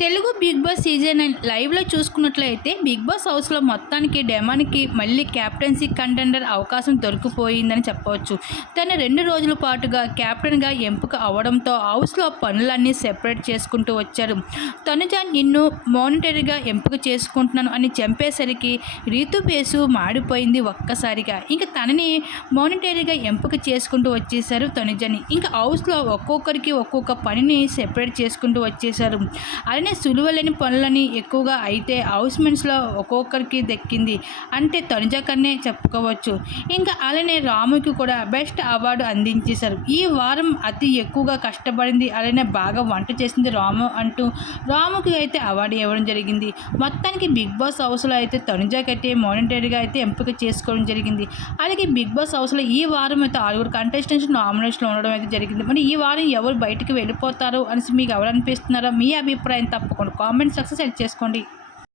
Telugu big boss season 9 లైవ్లో చూసుకున్నట్లయితే big boss హౌస్లో మొత్తానికి డెమాన్కి మళ్ళీ క్యాప్టెన్సీ కంటెండర్ అవకాశం దొరికిపోయిందని చెప్పవచ్చు. తను 2 రోజుల పాటుగా క్యాప్టెన్గా ఎంపిక అవడంతో హౌస్లో పనులన్నీ సెపరేట్ చేసుకుంటూ వచ్చారు. తనుజ నిన్ను మానిటరీగా ఎంపిక చేసుకుంటున్నాను అని చంపేసరికి రీతు పేసు మాడిపోయింది ఒక్కసారిగా. ఇంకా తనని మానిటరీగా ఎంపిక చేసుకుంటూ వచ్చేసారు తనుజని. ఇంకా హౌస్లో ఒక్కొక్కరికి ఒక్కొక్క పనిని సెపరేట్ చేసుకుంటూ వచ్చేసారు. అలానే సులువలేని పనులని ఎక్కువగా అయితే హౌస్మెంట్స్లో ఒక్కొక్కరికి దక్కింది అంటే తనుజ కన్నే చెప్పుకోవచ్చు. ఇంకా అలానే రాముకి కూడా బెస్ట్ అవార్డు అందించేశారు. ఈ వారం అతి ఎక్కువగా కష్టపడింది అలానే బాగా వంట చేసింది రాము అంటూ రాముకి అయితే అవార్డు ఇవ్వడం జరిగింది. మొత్తానికి బిగ్ బాస్ హౌస్లో అయితే తనుజకి అయితే మానిటరీగా అయితే ఎంపిక చేసుకోవడం జరిగింది. అలాగే బిగ్ బాస్ హౌస్లో ఈ వారం అయితే 6 కంటెస్టెంట్స్ నామినేషన్లో ఉండడం అయితే జరిగింది. మరి ఈ వారం ఎవరు బయటకు వెళ్ళిపోతారు అనేసి మీకు ఎవరు అనిపిస్తున్నారో మీ అభిప్రాయం తప్పకుండా కామెంట్ సెక్షన్ సెట్ చేసుకోండి.